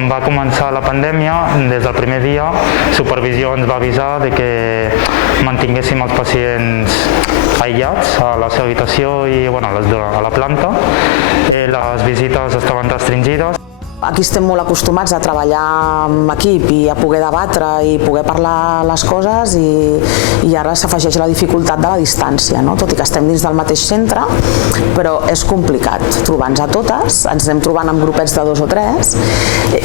Quan va començar la pandèmia, des del primer dia, Supervisió ens va avisar de que mantinguéssim els pacients aïllats a la seva habitació i a la planta. Les visites estaven restringides. Aquí estem molt acostumats a treballar en equip i a poder debatre i poder parlar les coses i ara s'afegeix la dificultat de la distància, no? Tot i que estem dins del mateix centre, però és complicat trobar-nos a totes, ens anem trobant en grupets de 2 o 3.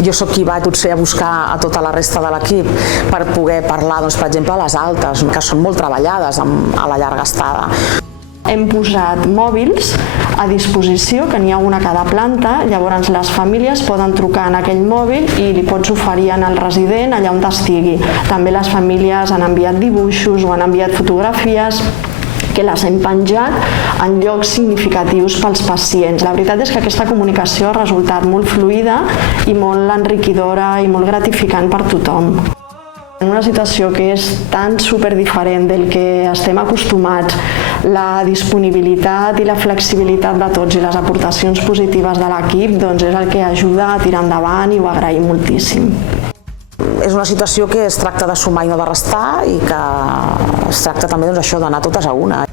Jo sóc qui va potser a buscar a tota la resta de l'equip per poder parlar, doncs, per exemple, a les altes, que són molt treballades a la llarga estada. Hem posat mòbils a disposició, que n'hi ha un a cada planta, llavors les famílies poden trucar en aquell mòbil i li pots oferir al resident allà on estigui. També les famílies han enviat dibuixos o han enviat fotografies que les hem penjat en llocs significatius pels pacients. La veritat és que aquesta comunicació ha resultat molt fluida i molt enriquidora i molt gratificant per tothom. En una situació que és tan superdiferent del que estem acostumats, la disponibilitat i la flexibilitat de tots i les aportacions positives de l'equip doncs és el que ajuda a tirar endavant i ho agraïm moltíssim. És una situació que es tracta de sumar i no de restar i que es tracta també d'anar totes a una.